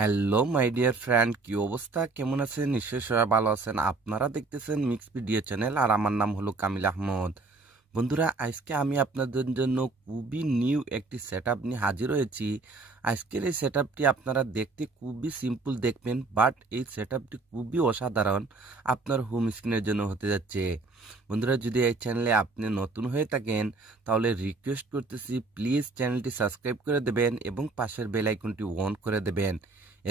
Hello my dear friend, কি অবস্থা, কেমন আছেন? নিশ্চয়ই সবাই ভালো আছেন। আপনারা দেখতেছেন মিক্স ভিডিও চ্যানেল, আর আমার নাম হলো কামিল আহমদ। বন্ধুরা, আজকে আমি আপনাদের জন্য খুবই নিউ একটি সেটআপ নিয়ে হাজির হয়েছি। আজকের এই সেটআপটি আপনারা দেখতে খুবই সিম্পল দেখবেন, বাট এই সেটআপটি খুবই অসাধারণ আপনার হোম স্ক্রিনের জন্য হতে যাচ্ছে। বন্ধুরা, যদি এই চ্যানেলে আপনি নতুন হয়ে থাকেন তাহলে রিকোয়েস্ট করতেছি, প্লিজ চ্যানেলটি সাবস্ক্রাইব করে দেবেন এবং পাশের বেল আইকনটি অন করে দেবেন।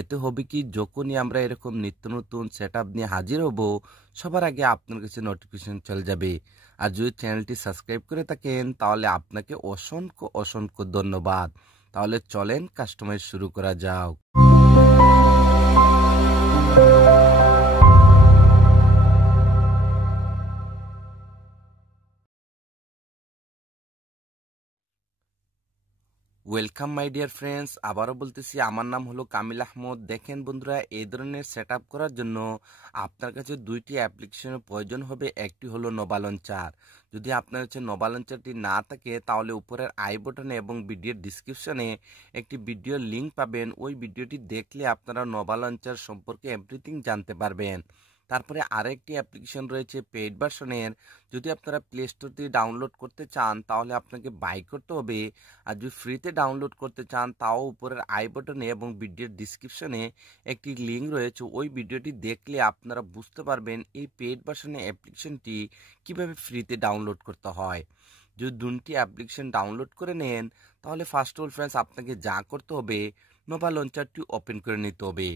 এতে হবে কি, যখনই আমরা এরকম নিত্য নতুন সেটআপ নিয়ে হাজির হব, সবার আগে আপনার কাছে নোটিফিকেশন চলে যাবে। আর যদি চ্যানেলটি সাবস্ক্রাইব করে থাকেন তাহলে আপনাকে অসংখ্য অসংখ্য ধন্যবাদ। তাহলে চলেন কাস্টমাইজ শুরু করা যাক। ওয়েলকাম মাই ডিয়ার ফ্রেন্ডস, আবারও বলতেছি আমার নাম হলো কামিল আহমদ। দেখেন বন্ধুরা, এই ধরনের সেট আপ করার জন্য আপনার কাছে দুইটি অ্যাপ্লিকেশনের প্রয়োজন হবে। একটি হলো নোভা লঞ্চার। যদি আপনার কাছে নোভা লঞ্চারটি না থাকে তাহলে উপরের আই বটনে এবং ভিডিওর ডিসক্রিপশনে একটি ভিডিওর লিঙ্ক পাবেন। ওই ভিডিওটি দেখলে আপনারা নোভা লঞ্চার সম্পর্কে এভরিথিং জানতে পারবেন। তারপরে আরেকটি অ্যাপ্লিকেশন রয়েছে পেইড ভার্সনের। যদি আপনারা প্লে স্টোর থেকে ডাউনলোড করতে চান তাহলে আপনাকে বাই করতে হবে। আর যদি ফ্রিতে ডাউনলোড করতে চান তাও উপরের আই বটনে এবং ভিডিওর ডিসক্রিপশনে একটি লিঙ্ক রয়েছে। ওই ভিডিওটি দেখলে আপনারা বুঝতে পারবেন এই পেইড ভার্সনের অ্যাপ্লিকেশনটি কিভাবে ফ্রিতে ডাউনলোড করতে হয়। যদি দুটি অ্যাপ্লিকেশন ডাউনলোড করে নেন তাহলে ফার্স্ট অফ অল ফ্রেন্ডস, আপনাকে যা করতে হবে, নোভা লঞ্চারটি ওপেন করে নিতে হবে।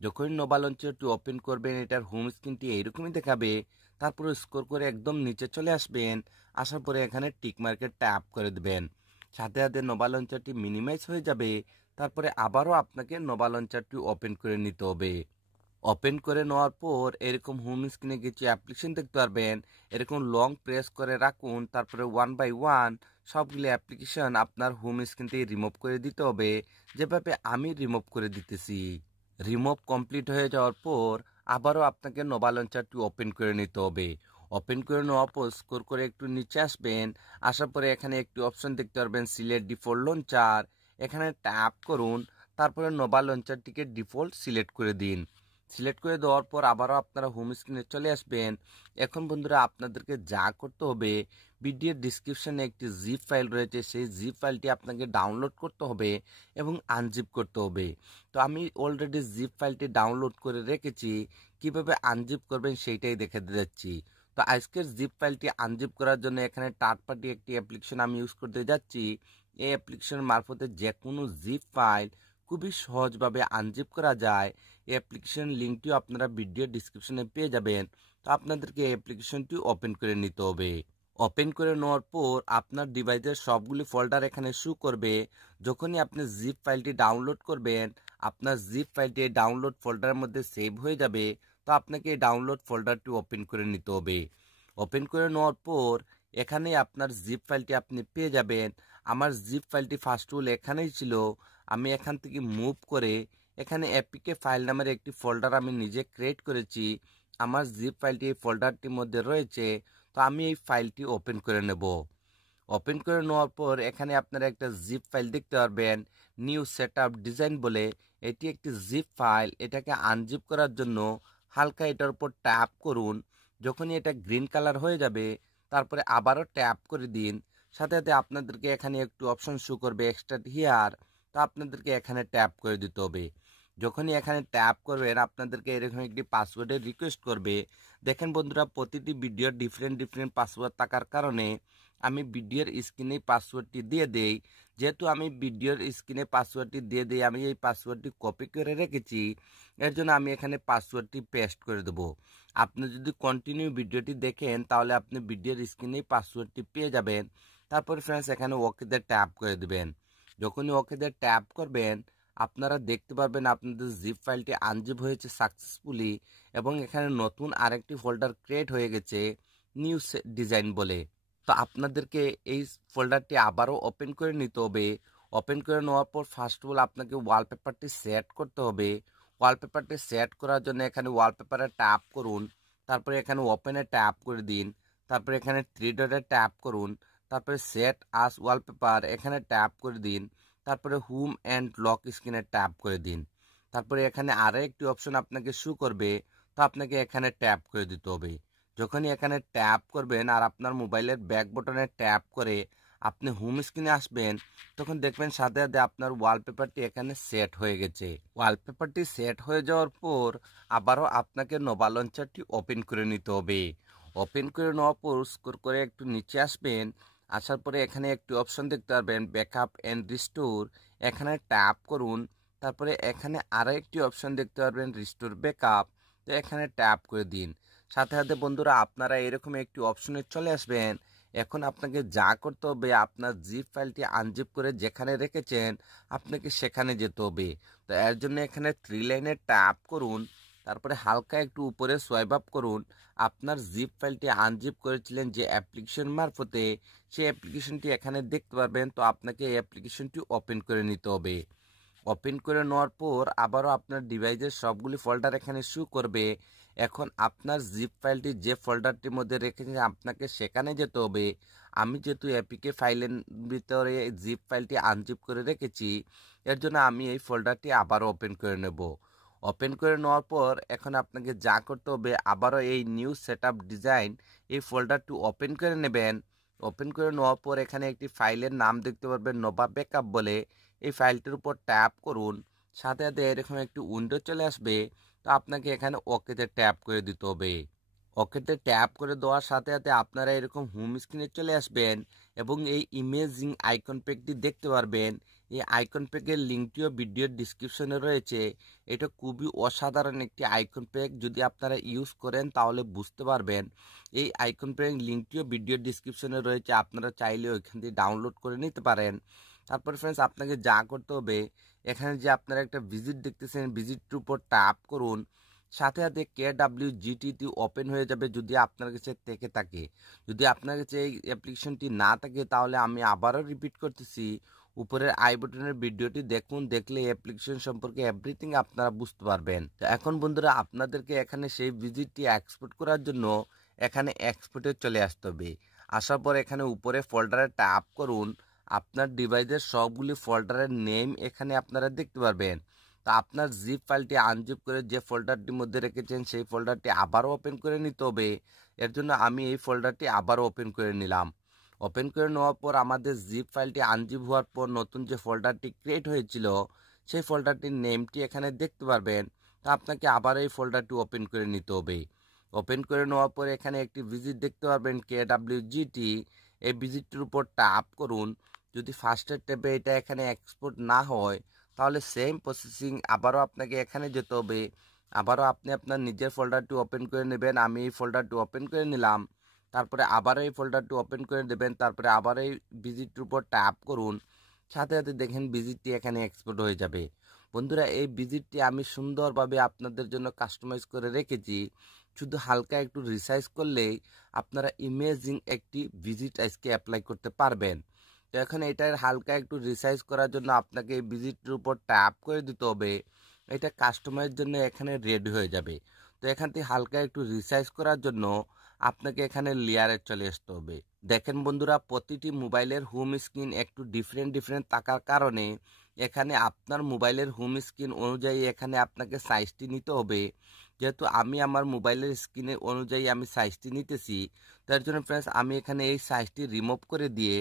যখন নোভা লঞ্চারটি ওপেন করবেন, এটার হোম স্ক্রিনটি এইরকমই দেখাবে। তারপরে স্ক্রল করে একদম নিচে চলে আসবেন। আসার পরে এখানে টিক মার্কে ট্যাপ করে দেবেন। সাথে সাথে নোভা লঞ্চারটি মিনিমাইজ হয়ে যাবে। তারপরে আবারও আপনাকে নোভা লঞ্চারটি ওপেন করে নিতে হবে। ওপেন করে নেওয়ার পর এরকম হোম স্ক্রিনে কিছু অ্যাপ্লিকেশন দেখতে পারবেন। এরকম লং প্রেস করে রাখুন, তারপরে ওয়ান বাই ওয়ান সবগুলি অ্যাপ্লিকেশন আপনার হোম স্ক্রিন থেকে রিমুভ করে দিতে হবে, যেভাবে আমি রিমুভ করে দিতেছি। রিমুভ কমপ্লিট হয়ে যাওয়ার পর আবারও আপনাকে নোভা লঞ্চারটি ওপেন করে নিতে হবে। ওপেন করে নেওয়ার পর স্ক্রল করে একটু নিচে আসবেন। আসার পরে এখানে একটি অপশন দেখতে পারবেন, সিলেক্ট ডিফল্ট লঞ্চার। এখানে ট্যাপ করুন, তারপরে নোভা লঞ্চারটিকে ডিফল্ট সিলেক্ট করে দিন। সিলেক্ট করে দেওয়ার পর আবারও আপনারা হোম স্ক্রিনে চলে আসবেন। এখন বন্ধুরা, আপনাদেরকে যা করতে হবে, ভিডিওর ডিসক্রিপশনে একটি জিপ ফাইল রয়েছে, সেই জিপ ফাইলটি আপনাকে ডাউনলোড করতে হবে এবং আনজিপ করতে হবে। তো আমি অলরেডি জিপ ফাইলটি ডাউনলোড করে রেখেছি, কিভাবে আনজিপ করবেন সেইটাই দেখে যাচ্ছি। তো আজকের জিপ ফাইলটি আনজিপ করার জন্য এখানে থার্ড পার্টি একটি অ্যাপ্লিকেশন আমি ইউজ করতে যাচ্ছি। এই অ্যাপ্লিকেশনের মারফতে যে কোনো জিপ ফাইল খুবই সহজভাবে আনজিপ করা যায়। এই অ্যাপ্লিকেশন লিঙ্কটিও আপনারা ভিডিও ডিসক্রিপশনে পেয়ে যাবেন। তো আপনাদেরকে এই অ্যাপ্লিকেশনটি ওপেন করে নিতে হবে। ওপেন করে নেওয়ার পর আপনার ডিভাইসের সবগুলি ফোল্ডার এখানে শো করবে। যখনই আপনি জিপ ফাইলটি ডাউনলোড করবেন, আপনার জিপ ফাইলটি ডাউনলোড ফোল্ডারের মধ্যে সেভ হয়ে যাবে। তো আপনাকে এই ডাউনলোড ফোল্ডারটি ওপেন করে নিতে হবে। ওপেন করে নেওয়ার পর এখানে আপনার জিপ ফাইলটি আপনি পেয়ে যাবেন। আমার জিপ ফাইলটি ফার্স্ট অফ অল এখানেই ছিল। আমি এখান থেকে মুভ করে এখানে এপিকে ফাইল নামের একটি ফোল্ডার আমি নিজে ক্রিয়েট করেছি। আমার জিপ ফাইলটি এই ফোল্ডারটির মধ্যে রয়েছে। তো আমি এই ফাইলটি ওপেন করে নেব। ওপেন করে নেওয়ার পর এখানে আপনারা একটা জিপ ফাইল দেখতে পারবেন, নিউ সেটআপ ডিজাইন বলে। এটি একটি জিপ ফাইল। এটাকে আনজিপ করার জন্য হালকা এটার উপর ট্যাপ করুন। যখনই এটা গ্রিন কালার হয়ে যাবে, তারপরে আবারও ট্যাপ করে দিন। সাথে সাথে আপনাদেরকে এখানে একটু অপশন শো করবে, এক্সট্রাক্ট হিয়ার। তো আপনাদেরকে এখানে ট্যাপ করে দিতে হবে। যখনই এখানে ট্যাপ করবেন, আপনাদেরকে এরকম একটি পাসওয়ার্ডের রিকোয়েস্ট করবে। দেখেন বন্ধুরা, প্রতিটি ভিডিওর ডিফারেন্ট ডিফারেন্ট পাসওয়ার্ড থাকার কারণে আমি ভিডিওর স্ক্রিনে পাসওয়ার্ডটি দিয়ে দেই। যেহেতু আমি ভিডিওর স্ক্রিনে পাসওয়ার্ডটি দিয়ে দিই, আমি এই পাসওয়ার্ডটি কপি করে রেখেছি, এর জন্য আমি এখানে পাসওয়ার্ডটি পেস্ট করে দেবো। আপনি যদি কন্টিনিউ ভিডিওটি দেখেন তাহলে আপনি ভিডিওর স্ক্রিনে পাসওয়ার্ডটি পেয়ে যাবেন। তারপর ফ্রেন্ডস এখানে ওকেতে ট্যাপ করে দেবেন। যখনই ওকেতে ট্যাপ করবেন, আপনারা দেখতে পারবেন আপনাদের জিপ ফাইলটি আনজিপ হয়েছে সাকসেসফুলি এবং এখানে নতুন আরেকটি ফোল্ডার ক্রিয়েট হয়ে গেছে, নিউ ডিজাইন বলে। তো আপনাদেরকে এই ফোল্ডারটি আবারও ওপেন করে নিতে হবে। ওপেন করে নেওয়ার পর ফার্স্ট অফ অল আপনাকে ওয়ালপেপারটি সেট করতে হবে। ওয়ালপেপারটি সেট করার জন্য এখানে ওয়ালপেপারে ট্যাপ করুন, তারপরে এখানে ওপেনে ট্যাপ করে দিন। তারপরে এখানে থ্রি ডটে ট্যাপ করুন, তারপরে সেট আস ওয়ালপেপার এখানে ট্যাপ করে দিন। তারপরে হোম অ্যান্ড লক স্ক্রিনে ট্যাপ করে দিন। তারপরে এখানে আরও একটি অপশন আপনাকে শো করবে, তো আপনাকে এখানে ট্যাপ করে দিতে হবে। যখনই এখানে ট্যাপ করবেন আর আপনার মোবাইলের ব্যাক বাটনে ট্যাপ করে আপনি হোম স্ক্রিনে আসবেন, তখন দেখবেন সাথে সাথে আপনার ওয়ালপেপারটি এখানে সেট হয়ে গেছে। ওয়ালপেপারটি সেট হয়ে যাওয়ার পর আবারও আপনাকে নোভা লঞ্চারটি ওপেন করে নিতে হবে। ওপেন করে নেওয়ার পর স্ক্রল করে একটু নিচে আসবেন, আসার পরে এখানে একটি অপশন দেখতে পারবেন ব্যাকআপ অ্যান্ড রিস্টোর, এখানে ট্যাপ করুন। তারপরে এখানে আরও একটি অপশন দেখতে পারবেন রিস্টোর ব্যাকআপ, তো এখানে ট্যাপ করে দিন। সাথে সাথে বন্ধুরা আপনারা এরকম একটি অপশনে চলে আসবেন। এখন আপনাকে যা করতে হবে, আপনার জিপ ফাইলটি আনজিপ করে যেখানে রেখেছেন আপনাকে সেখানে যেতে হবে। তো এর জন্য এখানে 3 লাইনে ট্যাপ করুন, তারপরে হালকা একটু উপরে সোয়াইপ আপ করুন। আপনার জিপ ফাইলটি আনজিপ করেছিলেন যে অ্যাপ্লিকেশন মারফতে, সেই অ্যাপ্লিকেশনটি এখানে দেখতে পারবেন। তো আপনাকে এই অ্যাপ্লিকেশনটি ওপেন করে নিতে হবে। ওপেন করে নেওয়ার পর আবারও আপনার ডিভাইসের সবগুলি ফোল্ডার এখানে শো করবে। এখন আপনার জিপ ফাইলটি যে ফোল্ডারটির মধ্যে রেখেছেন আপনাকে সেখানে যেতে হবে। আমি যেহেতু এপিকে ফাইলের ভিতরে জিপ ফাইলটি আনজিপ করে রেখেছি, এর জন্য আমি এই ফোল্ডারটি আবারও ওপেন করে নেব। ওপেন করে নেওয়ার পর এখন আপনাকে যা করতে হবে, আবারও এই নিউ সেটআপ ডিজাইন এই ফোল্ডারটি ওপেন করে নেবেন। ওপেন করে নেওয়ার পর এখানে একটি ফাইলের নাম দেখতে পারবেন নোভা ব্যাকআপ বলে, এই ফাইলটির উপর ট্যাপ করুন। সাথে সাথে এরকম একটি উইন্ডো চলে আসবে, তো আপনাকে এখানে ওকেতে ট্যাপ করে দিতে হবে। ওকেতে ট্যাপ করে দেওয়ার সাথে সাথে আপনারা এরকম হোম স্ক্রিনে চলে আসবেন এবং এই ইমেজিং আইকন প্যাকটি দেখতে পারবেন। এই আইকন প্যাকের লিঙ্কটিও ভিডিওর ডিসক্রিপশনে রয়েছে। এটা খুবই অসাধারণ একটি আইকন প্যাক, যদি আপনারা ইউজ করেন তাহলে বুঝতে পারবেন। এই আইকন প্যাক লিঙ্কটিও ভিডিওর ডিসক্রিপশনে রয়েছে, আপনারা চাইলে ওইখান থেকে ডাউনলোড করে নিতে পারেন। তারপর ফ্রেন্ডস আপনাকে যা করতে হবে, এখানে যে আপনারা একটা ভিজিট দেখতেছেন, ভিজিটটির উপর ট্যাপ করুন। সাথে সাথে KWGT ওপেন হয়ে যাবে যদি আপনার কাছে থেকে থাকে। যদি আপনার কাছে এই অ্যাপ্লিকেশনটি না থাকে তাহলে আমি আবারও রিপিট করতেছি, উপরের আই বাটনের ভিডিওটি দেখুন, দেখলে অ্যাপ্লিকেশন সম্পর্কে এভরিথিং আপনারা বুঝতে পারবেন। তো এখন বন্ধুরা আপনাদেরকে এখানে সেই ভিজিটটি এক্সপোর্ট করার জন্য এখানে এক্সপোর্টে চলে আসতে হবে। আসার পর এখানে উপরে ফোল্ডারে ট্যাপ করুন। আপনার ডিভাইসের সবগুলি ফোল্ডারের নেম এখানে আপনারা দেখতে পারবেন। তো আপনার জিপ ফাইলটি আনজিপ করে যে ফোল্ডারটির মধ্যে রেখেছেন সেই ফোল্ডারটি আবারও ওপেন করে নিতে হবে। এর জন্য আমি এই ফোল্ডারটি আবারও ওপেন করে নিলাম। ওপেন করে নেওয়ার পর আমাদের জিপ ফাইলটি আনজিপ হওয়ার পর নতুন যে ফোল্ডারটি ক্রিয়েট হয়েছিল সেই ফোল্ডারটির নেমটি এখানে দেখতে পারবেন। তো আপনাকে আবার এই ফোল্ডারটি ওপেন করে নিতে হবে। ওপেন করে নেওয়ার পর এখানে একটি ভিজিট দেখতে পারবেন KWGT, এই ভিজিটটির উপর ট্যাপ করুন। যদি ফার্স্টের ট্যাবে এটা এখানে এক্সপোর্ট না হয় তাহলে সেম প্রসেসিং আবারও আপনাকে এখানে যেতে হবে। আবারও আপনি আপনার নিজের ফোল্ডারটি ওপেন করে নেবেন। আমি এই ফোল্ডারটি ওপেন করে নিলাম। তারপরে আবারও এই ফোল্ডারটি ওপেন করে দেবেন। তারপরে আবার এই ভিজিটটির উপর ট্যাপ করুন। সাথে সাথে দেখেন ভিজিটটি এখানে এক্সপোর্ট হয়ে যাবে। বন্ধুরা এই ভিজিটটি আমি সুন্দরভাবে আপনাদের জন্য কাস্টমাইজ করে রেখেছি। শুধু হালকা একটু রিসাইজ করলেই আপনারা ইমেজিং একটি ভিজিট আজকে অ্যাপ্লাই করতে পারবেন। তো এখন এটার হালকা একটু রিসাইজ করার জন্য আপনাকে এই ভিজিটের উপর ট্যাপ করে দিতে হবে। এটা কাস্টমারের জন্য এখানে রেডি হয়ে যাবে। তো এখান থেকে হালকা একটু রিসাইজ করার জন্য আপনাকে এখানে লেয়ারে চলে আসতে হবে। দেখেন বন্ধুরা প্রতিটি মোবাইলের হোম স্ক্রিন একটু ডিফারেন্ট থাকার কারণে এখানে আপনার মোবাইলের হোম স্ক্রিন অনুযায়ী এখানে আপনাকে সাইজটি নিতে হবে। যেহেতু আমি আমার মোবাইলের স্ক্রিনের অনুযায়ী আমি সাইজটি নিতেছি, তার জন্য ফ্রেন্ডস আমি এখানে এই সাইজটি রিমুভ করে দিয়ে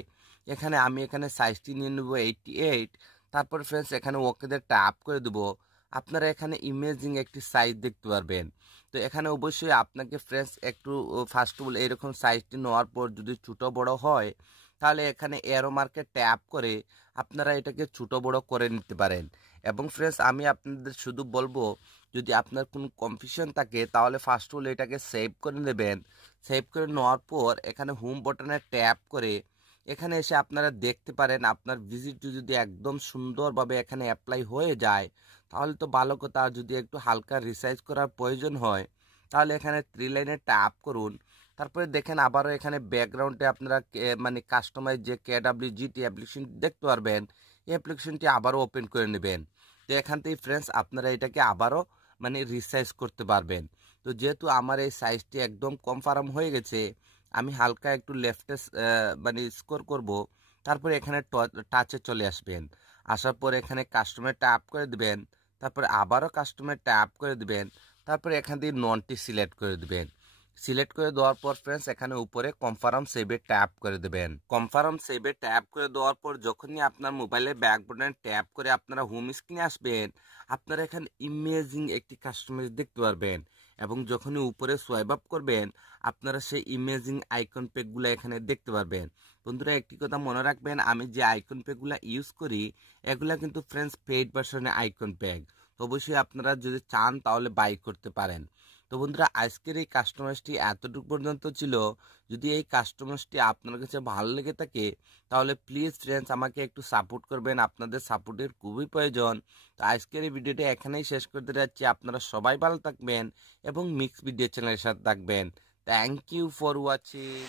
আমি এখানে সাইজটি নিয়ে নেব 88। তারপর ফ্রেন্ডস এখানে ওকেতে ট্যাপ করে দেবো। আপনারা এখানে ইমেজিং একটি সাইজ দেখতে পারবেন। তো এখানে অবশ্যই আপনাকে ফ্রেন্ডস একটু ফার্স্ট অফ অল এরকম সাইজটি নেওয়ার পর যদি ছোটো বড় হয় তাহলে এখানে এরো মার্কে ট্যাপ করে আপনারা এটাকে ছোটো বড় করে নিতে পারেন। এবং ফ্রেন্ডস আমি আপনাদের শুধু বলবো, যদি আপনার কোনো কনফিউশন থাকে তাহলে ফার্স্ট অফ অল এটাকে সেভ করে নেবেন। সেভ করে নেওয়ার পর এখানে হোম বাটনে ট্যাপ করে এখানে এসে আপনারা দেখতে পারেন আপনার ভিজিটটি যদি একদম সুন্দরভাবে এখানে অ্যাপ্লাই হয়ে যায় তাহলে তো ভালো কথা। যদি একটু হালকা রিসাইজ করার প্রয়োজন হয় তাহলে এখানে 3 লাইনে ট্যাপ করুন। তারপরে দেখেন আবারও এখানে ব্যাকগ্রাউন্ডে আপনারা মানে কাস্টমাইজ যে KWGT অ্যাপ্লিকেশন দেখতে পারবেন, এই অ্যাপ্লিকেশনটি আবারও ওপেন করে নেবেন। তো এখান থেকে ফ্রেন্ডস আপনারা এটাকে আবারও মানে রিসাইজ করতে পারবেন। তো যেহেতু আমার এই সাইজটি একদম কনফার্ম হয়ে গেছে, আমি হালকা একটু লেফটে মানে স্কোর করব। তারপরে এখানে টাচে চলে আসবেন। আসার পর এখানে কাস্টমার ট্যাপ করে দেবেন। তারপরে আবারও কাস্টমে ট্যাপ করে দিবেন। তারপরে এখান থেকে ননটি সিলেক্ট করে দিবেন। সিলেক্ট করে দেওয়ার পর ফ্রেন্ডস এখানে উপরে কনফার্ম সেভে ট্যাপ করে দেবেন। কনফার্ম সেভে ট্যাপ করে দেওয়ার পর যখনই আপনার মোবাইলের ব্যাক বাটনে ট্যাপ করে আপনারা হোম স্ক্রিনে আসবেন, আপনারা এখানে ইমেজিং একটি কাস্টমাইজ দেখতে পারবেন এবং যখনই উপরে সোয়াইপ আপ করবেন আপনারা সেই ইমেজিং আইকন প্যাকগুলো এখানে দেখতে পারবেন। বন্ধুরা একটি কথা মনে রাখবেন, আমি যে আইকন প্যাকগুলো ইউজ করি এগুলা কিন্তু ফ্রেন্ডস পেইড ভার্সনের আইকন প্যাক। তো অবশ্যই আপনারা যদি চান তাহলে বাই করতে পারেন। তো বন্ধুরা আজকের এই কাস্টমাইজটি এতটুকু পর্যন্ত ছিল। যদি এই কাস্টমাইজটি আপনার কাছে ভালো লেগে থাকে তাহলে প্লিজ ফ্রেন্ডস আমাকে একটু সাপোর্ট করবেন, আপনাদের সাপোর্টের খুবই প্রয়োজন। তো আজকের এই ভিডিওটি এখানেই শেষ করতে যাচ্ছি। আপনারা সবাই ভালো থাকবেন এবং মিক্স ভিডিও চ্যানেলের সাথে থাকবেন। Thank you for watching.